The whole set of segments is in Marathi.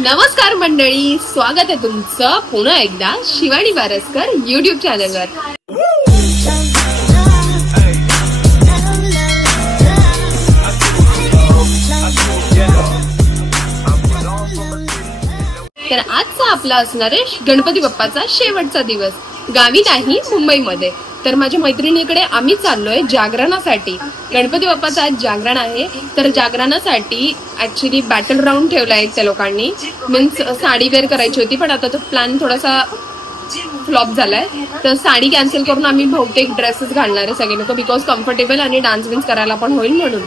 नमस्कार मंडळी, स्वागत आहे तुमचं पुन्हा एकदा शिवानी बारसकर YouTube चॅनलवर। तर आजचा आपला असणार आहे गणपती बाप्पाचा शेवटचा दिवस, गावी नाही मुंबईमध्ये। तर माझ्या मैत्रिणीकडे आम्ही चाललोय जागरणासाठी। गणपती बाप्पाचा आज जागरण आहे, तर जागरणासाठी ऍक्च्युली बॅटल राऊंड ठेवलाय त्या लोकांनी। मीन्स साडी वेअर करायची होती, पण आता तो प्लॅन थोडासा फ्लॉप झालाय, तर साडी कॅन्सल करून आम्ही बहुतेक ड्रेसेस घालणार आहे सगळे लोक, बिकॉज कम्फर्टेबल आणि डान्स विन्स करायला पण होईल म्हणून।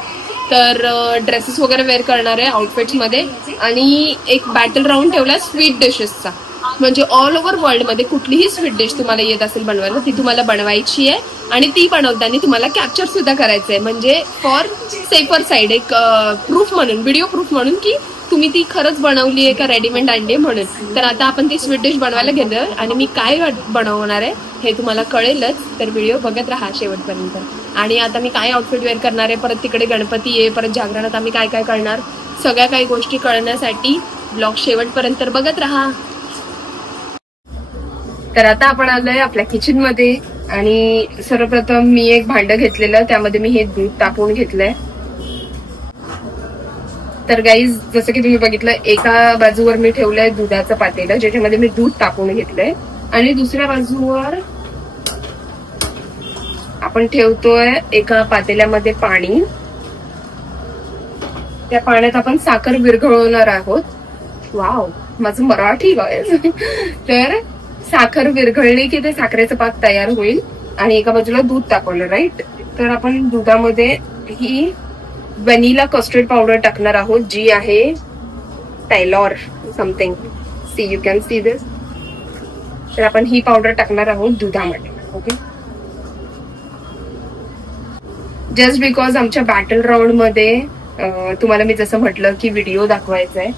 तर ड्रेसेस वगैरे वेअर करणार आहे आउटफिट्स मध्ये। आणि एक बॅटल राऊंड ठेवलाय स्वीट डिशेसचा, म्हणजे ऑल ओव्हर वर्ल्ड मध्ये कुठलीही स्वीट डिश तुम्हाला येत असेल बनवायला, ती तुम्हाला बनवायची आहे आणि ती बनवताना तुम्हाला कॅप्चर सुद्धा करायचं आहे, म्हणजे फॉर सेफर साईड, एक प्रूफ म्हणून, व्हिडिओ प्रूफ म्हणून की तुम्ही ती खरंच बनवली आहे का रेडीमेड आणली आहे म्हणून। तर आता आपण ती स्वीट डिश बनवायला घेतोय आणि मी काय बनवणार आहे हे तुम्हाला कळेलच, तर व्हिडिओ बघत राहा शेवटपर्यंत। आणि आता मी काय आउटफिट वेअर करणार आहे, परत तिकडे गणपती आहे, परत जागरणात आम्ही काय काय करणार, सगळ्या काही गोष्टी कळण्यासाठी ब्लॉग शेवटपर्यंत बघत राहा। तर आता आपण आलोय आपल्या किचन मध्ये आणि सर्वप्रथम मी एक भांड घेतलेलं, त्यामध्ये मी हे दूध तापवून घेतलंय। तर गाईज, जसं की तुम्ही बघितलं, एका बाजूवर मी ठेवलंय दुधाचं पातेलं ज्याच्यामध्ये मी दूध तापवून घेतलंय, आणि दुसऱ्या बाजूवर आपण ठेवतोय एका पातेल्यामध्ये पाणी। त्या पाण्यात आपण साखर विरघळवणार आहोत। वाव, माझं मराठी गाईज। तर साखर विरघळली की ते साखरेचा पाक तयार होईल, आणि एका बाजूला दूध तापवलं, राईट। तर आपण दुधामध्ये ही व्हॅनिला कस्टर्ड पावडर टाकणार आहोत, जी आहे Taylor something, see you can see this. तर आपण ही पावडर टाकणार आहोत दुधामध्ये, ओके। जस्ट बिकॉज आमच्या बॅटल राऊंड मध्ये तुम्हाला मी जसं म्हटलं की व्हिडिओ दाखवायचा आहे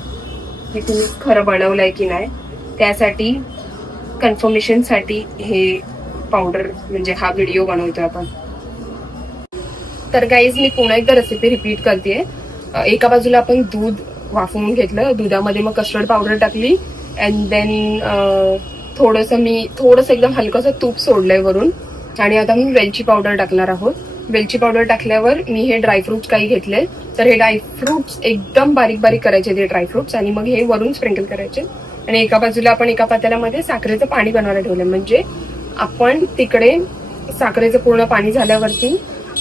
की तुम्ही खरं बनवलंय की नाही, त्यासाठी कन्फर्मेशन साठी हे पावडर म्हणजे हा व्हिडिओ बनवतोय आपण। तर गाईज, मी पुन्हा एकदा रेसिपी रिपीट करतेय। एका बाजूला आपण दूध वाफवून घेतलं, दुधामध्ये मग कस्टर्ड पावडर टाकली, अँड देन थोडंसं एकदम हलकंसं तूप सोडलंय वरून, आणि आता मी वेलची पावडर टाकणार आहोत। वेलची पावडर टाकल्यावर मी हे ड्रायफ्रुट्स काही घेतले, तर हे ड्रायफ्रुट्स एकदम बारीक बारीक करायचे ते ड्रायफ्रुट्स, आणि मग हे वरून स्प्रिंकल करायचे। आणि एका बाजूला आपण एका पातेल्यामध्ये साखरेचं पाणी बनवायला ठेवलं, म्हणजे आपण तिकडे साखरेचं पूर्ण पाणी झाल्यावरती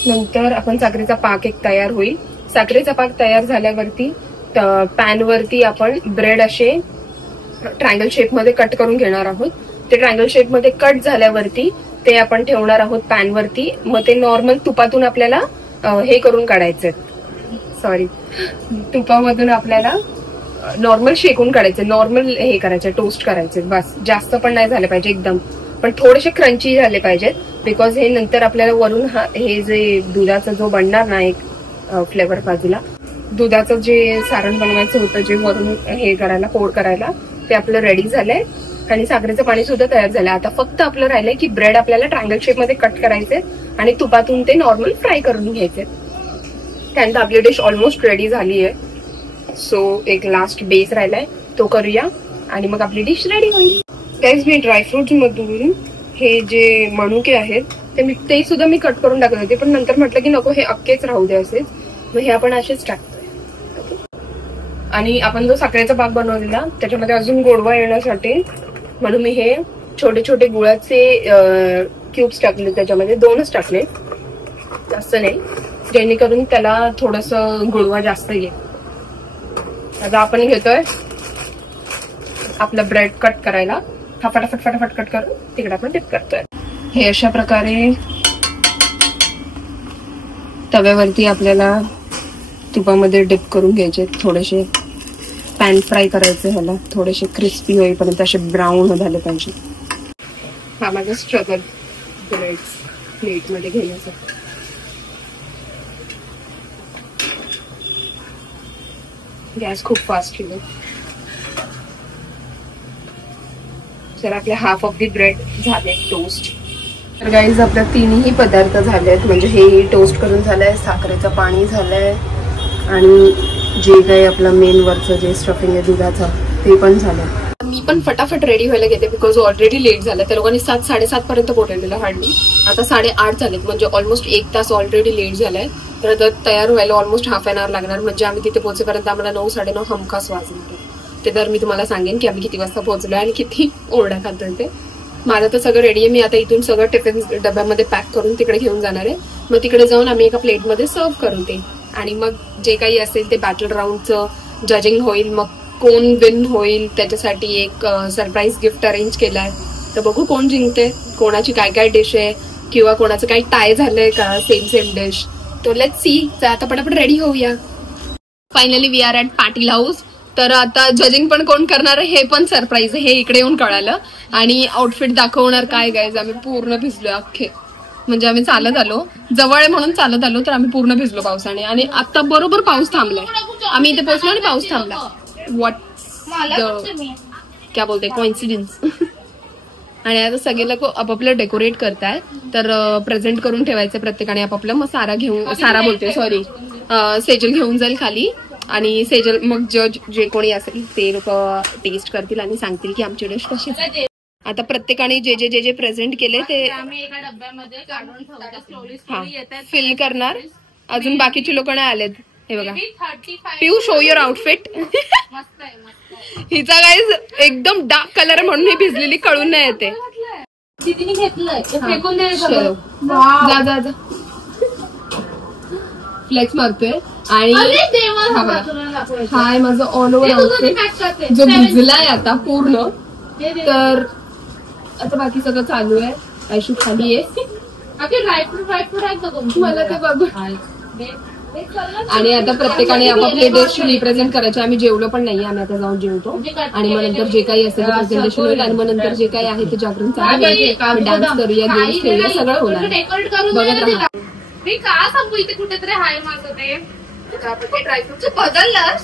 नंतर आपण साखरेचा पाक एक तयार होईल। साखरेचा पाक तयार झाल्यावरती पॅन वरती आपण ब्रेड असे ट्रायंगल शेप मध्ये कट करून घेणार आहोत। ते ट्रायंगल शेप मध्ये कट झाल्यावरती ते आपण ठेवणार आहोत पॅन वरती। मग ते नॉर्मल तुपातून आपल्याला हे करून काढायचे, तुपामधून आपल्याला नॉर्मल शेकून काढायचे, नॉर्मल हे करायचे, टोस्ट करायचे, बस। जास्त पण नाही झाले पाहिजे एकदम, पण थोडेसे क्रंची झाले पाहिजेत, बिकॉज हे नंतर आपल्याला वरून हे जे दुधाचा जो बनणार ना एक फ्लेवर बाजूला, दुधाचं जे सारण बनवायचं होतं जे वरून हे करायला पोर करायला, ते आपलं रेडी झालंय, आणि साखरेचं पाणी सुद्धा तयार झालंय। आता फक्त आपलं राहिलंय की ब्रेड आपल्याला ट्रायंगल शेप मध्ये कट करायचे आणि तुपातून ते नॉर्मल फ्राय करून घ्यायचे। त्यानंतर आपली डिश ऑलमोस्ट रेडी झाली आहे। सो एक लास्ट बेस राहिलाय, तो करूया आणि मग आपली डिश रेडी होईल। गाईज, मी ड्रायफ्रुट्स मधून हे जे मनुके आहेत ते सुद्धा मी कट करून टाकले होते, पण नंतर म्हटलं की नको, हे अख्खेच राहू दे असेच, मग हे आपण असेच टाकतोय। आणि आपण जो साखरेचा पाक बनवलेला त्याच्यामध्ये अजून गोडवा येण्यासाठी म्हणून मी हे छोटे छोटे गुळाचे क्यूब्स टाकले, त्याच्यामध्ये 2च टाकले, जास्त नाही, जेणेकरून त्याला थोडस गोडवा जास्त येईल। आता आपण घेतोय आपला ब्रेड कट करायला, हा फटाफट फटाफट कट करून तिकडे आपण डिप करतोय। हे अशा प्रकारे तव्यावरती आपल्याला तुपामध्ये डिप करून घ्यायचे, थोडेसे पॅन फ्राय करायचे, ह्याला थोडेसे क्रिस्पी होईपर्यंत असे ब्राऊन झाले पाहिजे। हा माझा स्ट्रगल ब्रेड प्लेट मध्ये घेण्याचा। गॅस खूप फास्ट केलं। तर आपले हाफ ऑफ दी ब्रेड झाले टोस्ट। तर गाईज, आपल्या तिन्ही पदार्थ झालेत, म्हणजे हे टोस्ट करून झालंय, साखरेचं पाणी झालंय, आणि जे काही आपलं मेन वरचं जे स्टफिंग आहे दुधाचं ते पण झालं. मी पण फटाफट रेडी व्हायला घेते बिकॉज ऑलरेडी लेट झालं. त्या लोकांनी 7-7:30 पर्यंत बोलवलेलं हार्डली. आता 8:30 झालेत म्हणजे ऑलमोस्ट 1 तास ऑलरेडी लेट झालाय. तर आता तयार व्हायला ऑलमोस्ट हाफ एन आवर लागणार. म्हणजे आम्ही तिथे पोहोचेपर्यंत आम्हाला 9-9:30 हमखास वाजणार. ते तर मी तुम्हाला सांगेन की आम्ही किती वाजता पोहोचलोय आणि किती ओरडा खातोय ते. माझं तर सगळं रेडी आहे. मी आता इथून सगळं टिफिन डब्यामध्ये पॅक करून तिकडे घेऊन जाणार आहे. मग तिकडे जाऊन आम्ही एका प्लेटमध्ये सर्व करू ते. आणि मग जे काही असेल ते बॅटल राऊंडचं जजिंग होईल. मग कोण विन होईल त्याच्यासाठी एक सरप्राईज गिफ्ट अरेंज केलाय. तर बघू कोण जिंकते, कोणाची काय काय डिश आहे किंवा कोणाचं काही टाय झालंय का सेम डिश. तो लेट्स सी. आता पटापट रेडी होऊया. Finally we are at Patil house. तर आता जजिंग पण कोण करणार हे पण सरप्राईज आहे. हे इकडे येऊन कळालं. आणि आउटफिट दाखवणार काय गायज. आम्ही पूर्ण भिजलोय अख्खे. म्हणजे आम्ही चालत आलो, जवळ आहे म्हणून चालत आलो, तर आम्ही पूर्ण भिजलो पावसाने. आणि आता बरोबर पाऊस थांबलाय. आम्ही इथे पोहोचलो आणि पाऊस थांबला. व्हॉट क्या बोलते कॉइन्सिडन्स. आणि आता सगळे लोक आपापलं डेकोरेट करतायत. तर प्रेझेंट करून ठेवायचं प्रत्येकाने आपापलं. मग सेजल घेऊन जाईल खाली. आणि सेजल मग जज जे कोणी असेल ते लोक टेस्ट करतील आणि सांगतील की आमची डिश कशी. आता प्रत्येकाने जे जे प्रेझेंट केले ते आम्ही एका डब्यामध्ये काढून ठेवतो. फिल करणार. अजून बाकीचे लोक नाही आलेत. हे बघा पिऊ शो युअर आउटफिट. हिचा गाईज एकदम डार्क कलर म्हणून ही भिजलेली कळून नाही येते. फ्लेक्स मारतोय. आणि हाय माझं ऑल ओव्हर आउटफिट जो भिजलाय आता पूर्ण. तर आता बाकी सगळं चालू आहे. आयशू खाली आहे. मला ते बघू. आणि आता प्रत्येकाने आपापले डिश रिप्रेझेंट करायचे. आम्ही जेवलो पण नाही. आम्ही आता जाऊन जेवतो. आणि मग नंतर जे काही असेल ते प्रेझेंटेशन होईल. आणि मग नंतर जे काही आहे ते जागरण चालू आहे. डान्स करूया, गेम्स खेळूया, सगळं होणार. बघत राहा. मी का सांगू इथे कुठेतरी हाय माझं ते ड्रायफ्रूटचं बदललं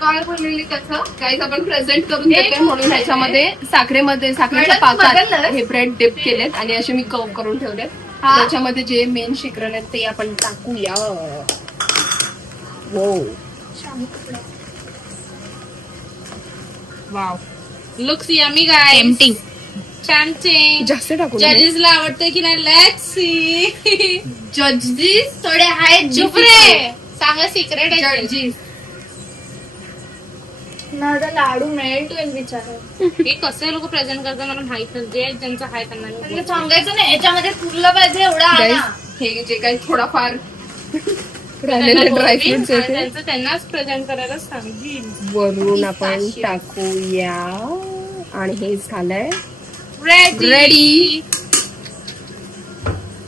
काय बोललेली त्याचं काहीच आपण प्रेझेंट करून देते म्हणून ह्याच्यामध्ये साखरेच्या पाकात हे ब्रेड डिप केलेत आणि असे मी कव करून ठेवलेत. त्याच्यामध्ये जे मेन शिकरण आहेत ते आपण टाकूया. Wow looks yummy guys. Tempting. छान जास्त टाकू. जजेसला आवडतंय की नाही. Let's see. जजेस थोडे आहेत. चुप रे. सांगा सिक्रेट आहे. जजेस लाडू मेल्ट होईल विचार. हे कसे लोक प्रेझेंट करतात मला माहित नाही. जे ज्यांचं आहे त्यांना सांगायचं नाही. याच्यामध्ये पुरलं पाहिजे एवढा. हे जे काही थोडाफार ड्रायफ्रुट्स त्यांचं त्यांनाच प्रेझेंट करायला सांगेल. वरून आपण टाकूया. आणि हे झालंय रेडी.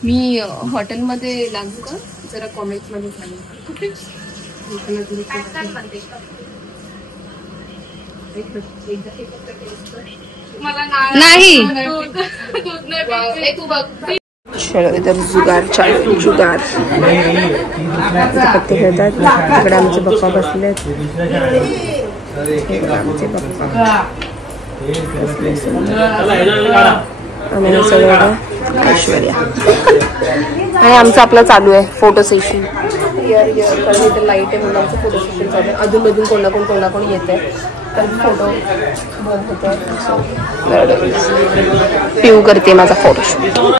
मी हॉटेलमध्ये लागू का जरा कॉमेंट मध्ये सांगेन. नाही चलो इधर जुगार चालू. जुगार पत्ते खेळतात. तिकडे आमचे पप्पा बसलेत. आमचे पप्पा आणि सगळं ऐश्वर्या. आणि आमचं आपलं चालू आहे फोटो सेशन. कारण इथे लाईट आहे म्हणून आमचं फोटो सेशन चालू आहे. अधूनमधून कोणा कोण येत आहे. तर फोटो पिऊ करते माझा फोटोशूट.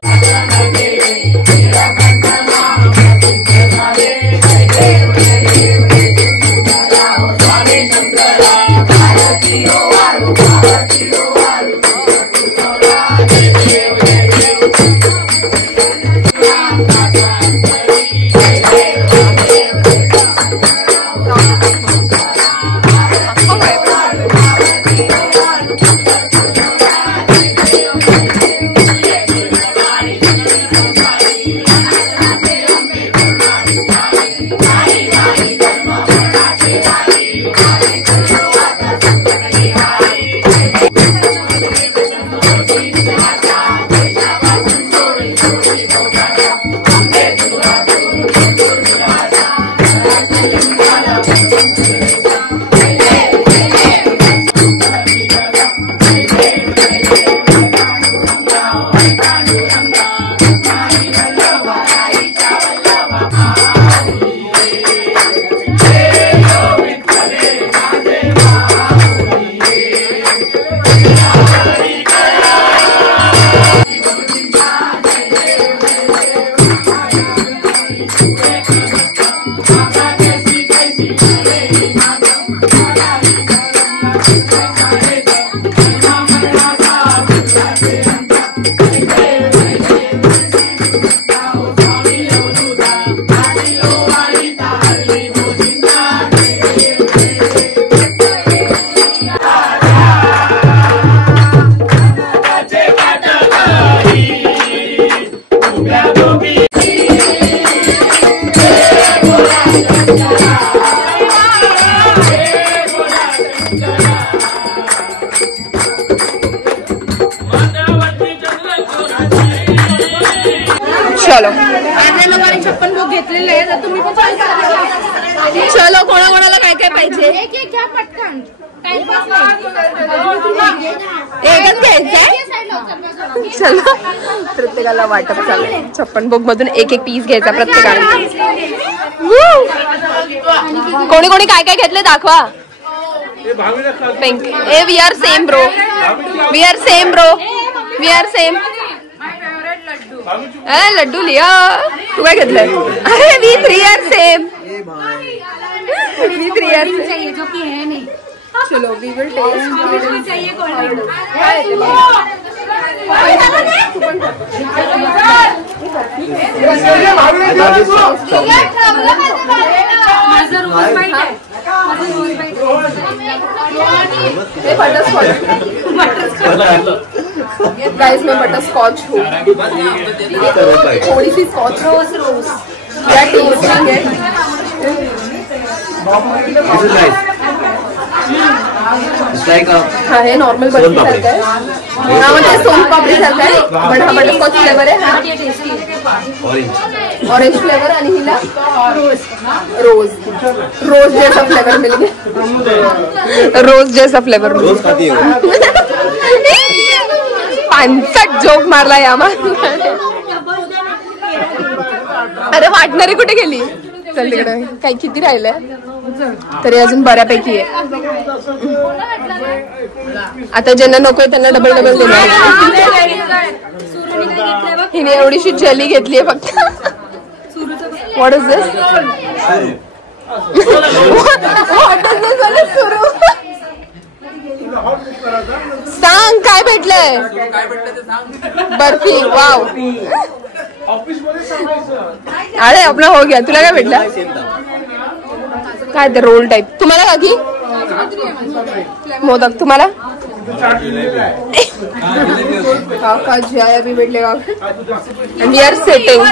चलो आज लोकांनी 56 भोग घेतलेले आहे, तर तुम्ही पण चलो कोणाकोणाला काय काय पाहिजे एक एक घ्या पटकन. एकच घ्यायचंय. चलो प्रत्येकाला वाटप चालू. 56 भोग मधून एक एक पीस घ्यायचा प्रत्येकाने. कोणी कोणी काय काय घेतले दाखवा. पिंक ए we are same bro, we are same bro, we are same. लड्डू लिया. तू काय घेतलंय? अरे we 3 are same, we 3 are same. जो की है नहीं. चलो वी विल टेस्ट. चाहिए गाइस मैं बटर स्कॉच हूँ. थोड़ी सी स्कॉच. रोज रोज या टेस्टिंग है. हाँ है नॉर्मल बर्फी सारखं आहे. हा म्हणजे सोनपापडी सारखं आहे, पण हा बटर स्कॉच फ्लेवर आहे. ऑरेंज फ्लेवर आणि हिला रोज. रोज जैसा फ्लेवर मिल गया. रोज जैसा फ्लेवर. रोज खाती है. 5 जोक मारला या. अरे वाटणारी कुठे गेली? चल तिकडे. काही किती राहिलंय तरी अजून बऱ्यापैकी आहे. आता ज्यांना नकोय त्यांना डबल डबल देणार. हिने एवढीशी जली घेतलीये फक्त. व्हॉट इज दिस? सुरू सांग काय भेटलंय? बर्फी. वाव. अरे आपला हो गया. तुला काय भेटलं? काय ते रोल टाइप. तुम्हाला काकी? मोदक. तुम्हाला काका जया भी भेटले. We R setting.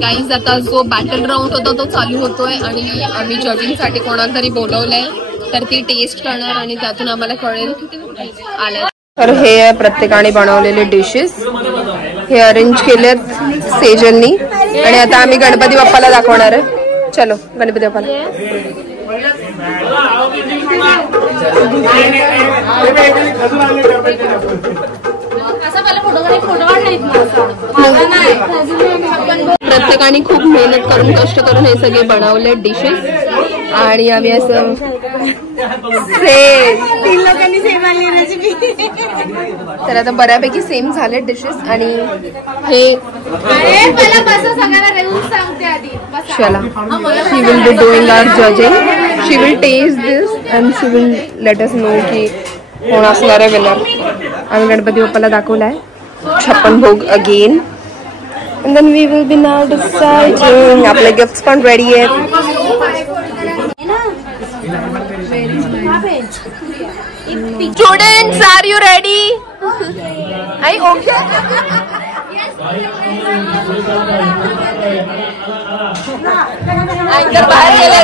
गाईज आता जो बॅटल राऊंड होता तो चालू होतोय आणि आम्ही जजिंग साठी कोणाला तरी बोलवलंय, तर ती टेस्ट करणार आणि त्यातून आम्हाला कळेल आल्या. तर हे आहे प्रत्येकाने बनवलेले डिशेस. हे अरेंज केलेत सेजलनी आणि आता आम्ही गणपती बाप्पाला दाखवणार आहे. चलो गणपती बाप्पाला. प्रत्येकाने खूप मेहनत करून कष्ट करून हे सगळे बनवले डिशेस आणि आम्ही असं 3 लोकांनी सेम आणली रेसिपी. तर आता बऱ्यापैकी सेम झाले डिशेस आणि हे चला. She will be doing our judging. She will taste this and she will let us know की कोण असणार आहे विनर. आम्ही गणपती बाप्पाला दाखवलाय 56 भोग again. And then we will be now deciding. आपले गिफ्ट्स पण रेडी आहेत. Students, are you ready? I okay. अंदर बाहेर गेले.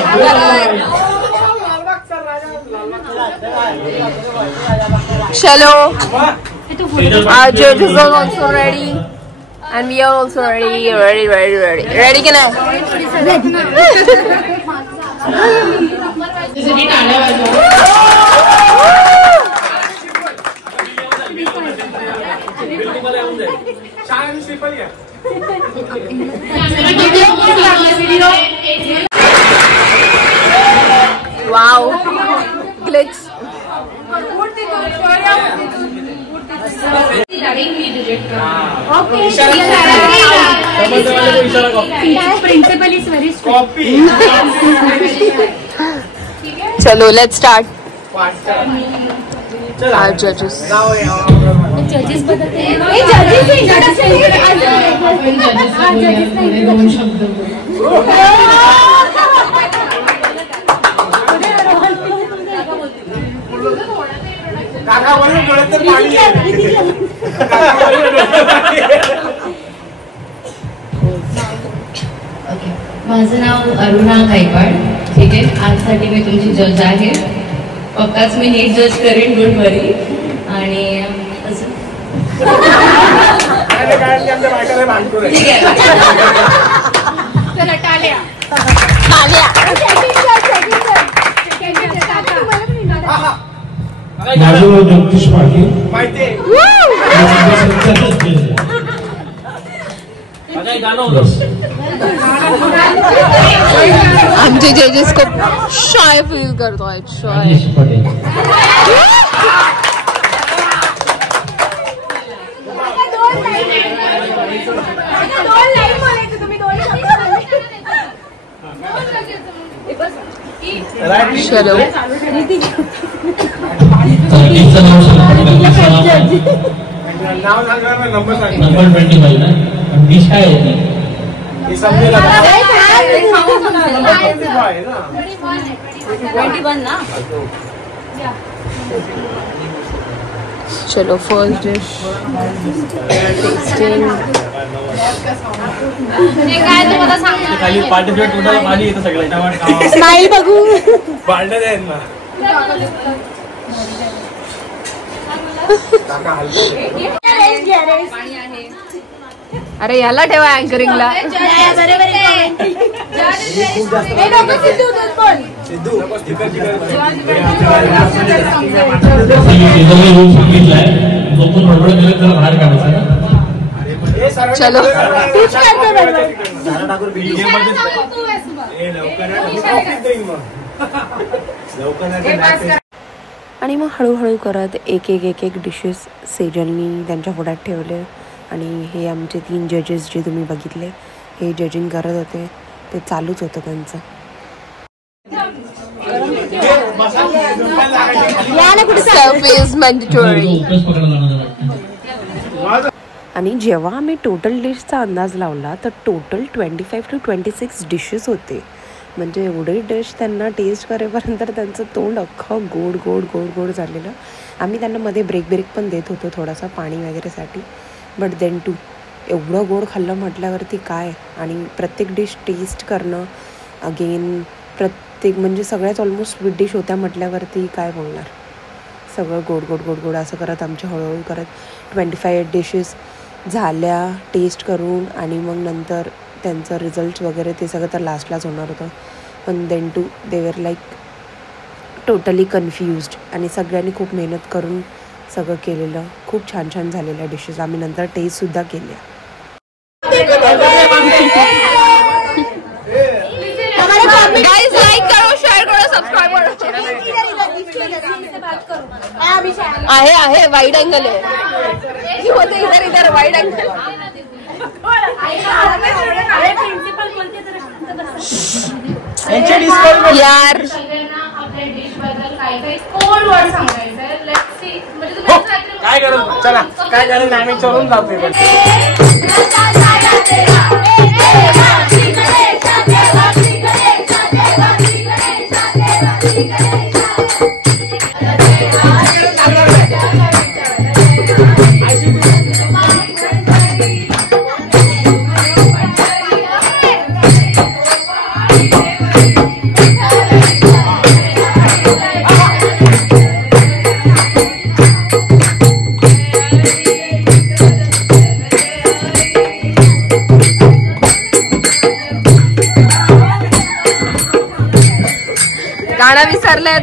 चलो. Our judges are also ready. And we are also ready. Ready can Wow. Glitch. Principal is very strict. चलो लेट्स स्टार्ट. जजेस माझं नाव अरुणा गायकवाड. ठीक आहे, आजसाठी मी तुमची जज आहे. पक्काच मी नीट जज करेन, डोंट वरी. आणि असं ठीक आहे. चला टाळ्या. जगदीश पाटील आमचे जजेस खूप शाय फील करतोय. शाय चलो नंबर 25 ना. डिश काय आहे? चलो फर्स्ट डिश टेस्टिंग. काय तुम्हाला सांगणार खाली पार्टिसिपेट कुठे पाणी येतं सगळं स्माइल बघू. बालड्या आहेत ना. अरे याला ठेवा अँकरिंगला. चलो आणि मग हळूहळू करत एक एक डिशेस सेजलनी त्यांच्या पुढ्यात ठेवले. आणि हे आमचे 3 जजेस जे तुम्ही बघितले हे जजिंग करत होते, ते चालूच होतं त्यांचं. आणि जेव्हा आम्ही टोटल डिशचा अंदाज लावला तर टोटल 25 to 26 डिशेस होते. म्हणजे एवढे डिश त्यांना टेस्ट करेपर्यंत त्यांचं तोंड अख्खं गोड गोड गोड गोड झालेलं. आम्ही त्यांना मध्ये ब्रेक पण देत होतो थोडासा पाणी वगैरेसाठी. बट देन टू एवढं गोड खाल्लं म्हटल्यावरती काय. आणि प्रत्येक डिश टेस्ट करणं अगेन प्रत्येक म्हणजे सगळ्याच ऑलमोस्ट स्वीट डिश होत्या म्हटल्यावरती काय बोलणार. सगळं गोड गोड गोड गोड असं करत आमच्या हळूहळू करत 25 डिशेस झाल्या टेस्ट करून. आणि मग नंतर त्यांचं रिझल्ट वगैरे ते सगळं तर लास्टलाच होणार होतं. पण देन टू दे वर लाईक टोटली कन्फ्युज्ड. आणि सगळ्यांनी खूप मेहनत करून सगळं केलेलं. खूप छान छान झालेल्या डिशेस आम्ही नंतर टेस्टसुद्धा केल्या. गाइस लाइक करो, शेअर करो, सबस्क्राइब करो. आहे वाइड एंगल आहे. होते इधर वाइड एंगल. यार काय करू. चला काय करेल आम्ही चलून जातो. गाणं विसरलेत.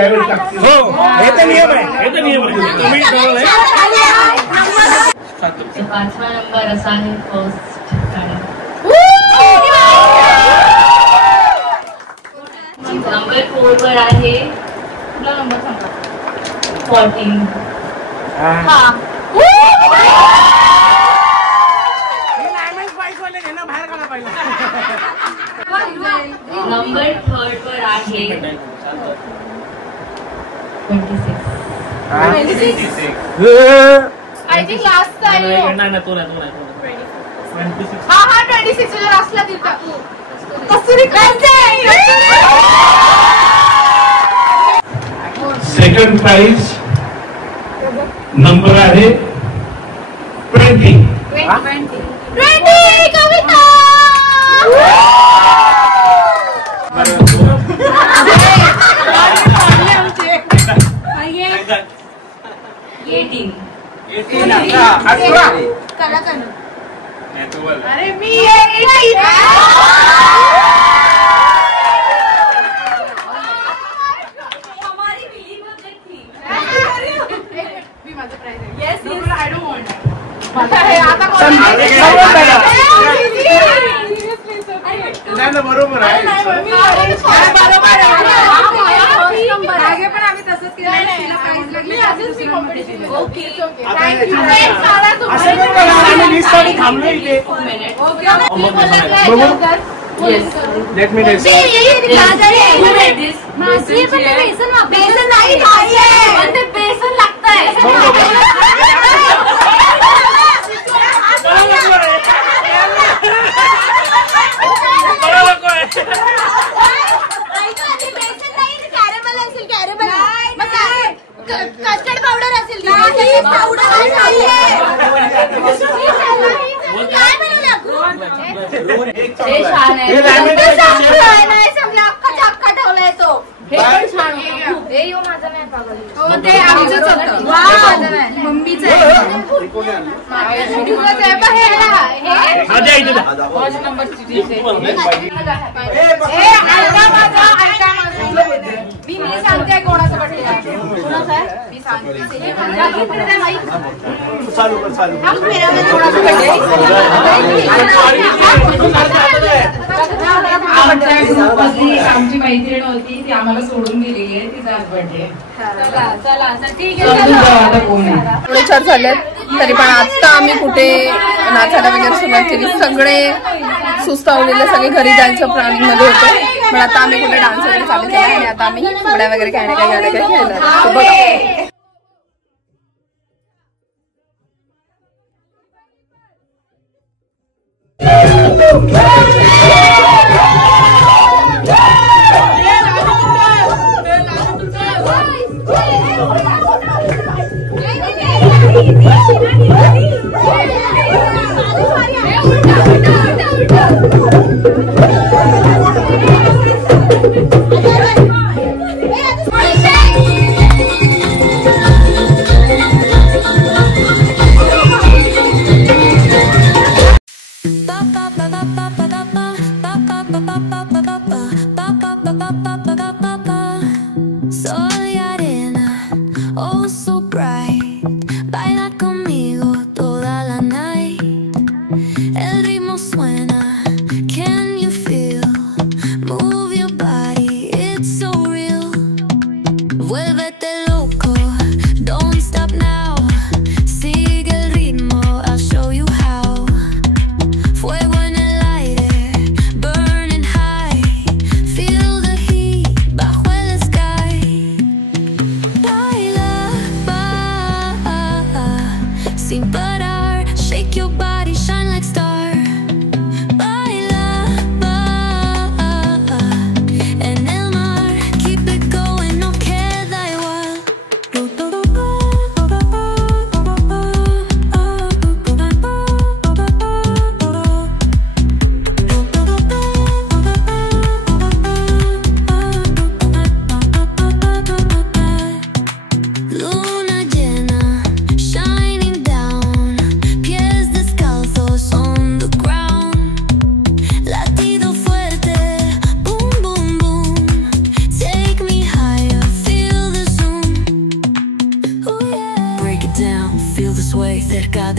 त्यावेळेस लागते. हो हे तर नियम आहे, हे तर नियम आहे. तुम्ही ठरवलंय. So, 5वा नंबर असा आहे फर्स्ट गाणं. नंबर 4 वर आहे कुठला नंबर सांगा. 14. नंबर 3 वर आहे 26. I think last time. नाही तो नाही. 26. हा 26 वर असला तिथं. कसुरी सेकंड प्राइज नंबर आहे 20. कविता. 18. अरे मी बरोबर आहे. थांबलो इथे. Let me taste. बेसन लागतंय. कस्टर्ड पावडर असेल. काय हे छान आहे. अख्खा ठेवलाय तो. हे पण छान आहे. हे यो माझा नाही पागल. ते आमचंच होतं. मम्मीचं मी सांगते कोणाचं बर्थडे आहे. मी सांगते. चालू कर चालू. आमची मैत्रीण होती ती आम्हाला सोडून गेलेली आहे. तिचा आज बर्थडे. एवढे 4 झालेत तरी पण आता आम्ही कुठे नाचायला वगैरे सुरुवात केली. सगळे सुस्तावलेले सगळे घरी जायचं प्लॅनिंग मध्ये होते. पण आता आम्ही कुठे डान्स वगैरे चालू केला आणि आता आम्ही उड्या वगैरे काय गाणं काय खेळणार बघा. Soy arena, oh so bright. Baila conmigo toda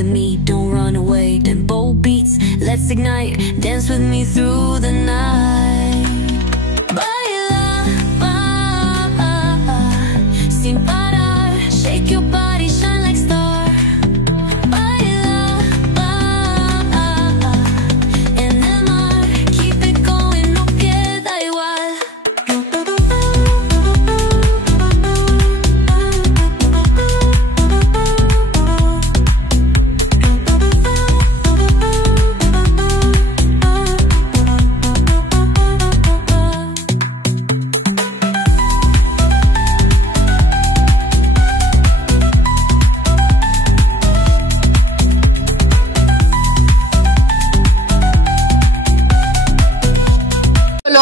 bother me, don't run away. Then bold beats, let's ignite, dance with me through the night. Baila, baila, sin parar, shake your body, shine like star. Baila, baila, en el mar, keep it going, no queda igual.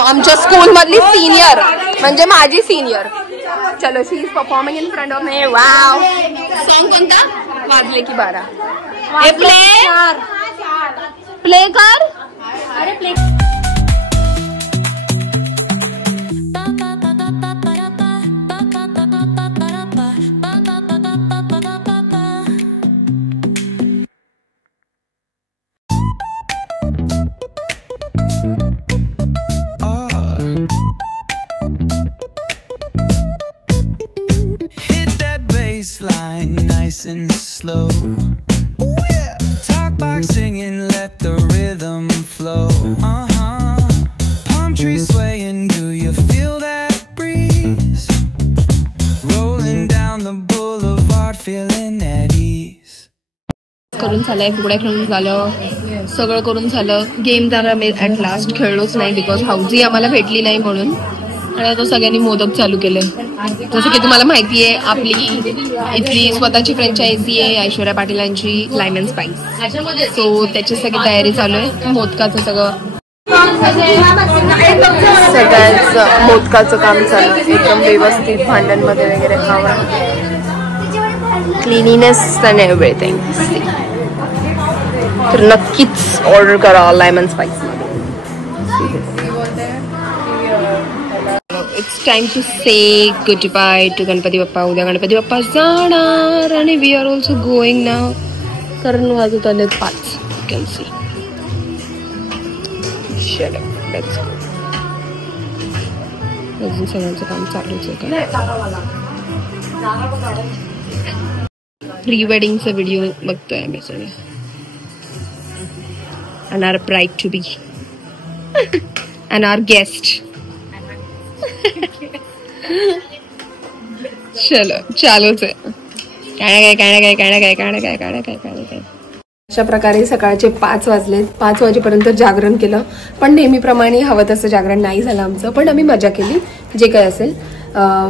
आमच्या स्कूल मधली सिनियर म्हणजे माझी सिनियर. चलो she is performing in front of me. Wow. Song कोणता? वाजले की 12. हे प्ले कर. अरे play. Line nice and slow. Ooh, yeah. Talk box singing, let the rhythm flow. Palm trees swaying, do you feel that breeze? Rolling down the boulevard, feeling at ease. करून झालंय, फुगड्या खेळून झालं, सगळं करून झालं. गेम जरा मी ऍट लास्ट खेळलोच नाही बिकॉज हाऊजी आम्हाला भेटली नाही म्हणून. आणि आता सगळ्यांनी मोदक चालू केले. जसं की तुम्हाला माहिती आहे आपली इथली स्वतःची फ्रँचायझी आहे ऐश्वर्या पाटीलांची लायमन स्पाइस. सो त्याची सगळी तयारी चालू आहे. मोदकाचं सगळं सगळ्यांचं मोदकाचं काम चालू आहे. एकदम व्यवस्थित भांड्यांमध्ये वगैरे खावा. Cleanliness and everything. तर नक्कीच ऑर्डर करा lime and spice. It's time to say goodbye to Ganpati Bappa. उद्या गणपती बाप्पा जाणार आणि we are also going now. कारण वाजत आले 5. You can see. चलो let's go. अजून सगळ्यांचं काम चालूच आहे. प्री वेडिंगचा व्हिडिओ बघतोय आम्ही सगळे. And our bride to be and our guest. चलो चालूच आहे. काय. अशा प्रकारे सकाळचे 5 वाजले. 5 वाजेपर्यंत जागरण केलं. पण नेहमीप्रमाणे हवं तसं जागरण नाही झालं आमचं. पण आम्ही मजा केली जे काय असेल.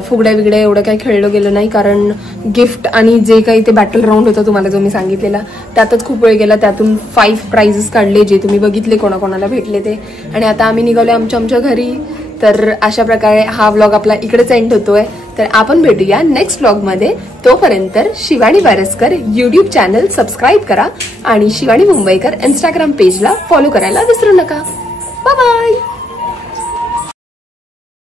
फुगड्या बिगड्या एवढं काही खेळलं गेलं नाही कारण गिफ्ट आणि जे काही ते बॅटल राऊंड होतं तुम्हाला जो मी सांगितलेला त्यातच खूप वेळ गेला. त्यातून 5 प्राइजेस काढले जे तुम्ही बघितले कोणाकोणाला भेटले ते. आणि आता आम्ही निघालो आमच्या घरी. तर अशा प्रकारे हा व्लॉग आपला इकडेच एंड होतोय. तर आपण भेटूया नेक्स्ट व्लॉगमध्ये. तोपर्यंत Shivani Waraskar YouTube channel subscribe करा आणि शिवानी मुंबईकर इंस्टाग्राम पेजला फॉलो करायला विसरू नका. Bye bye.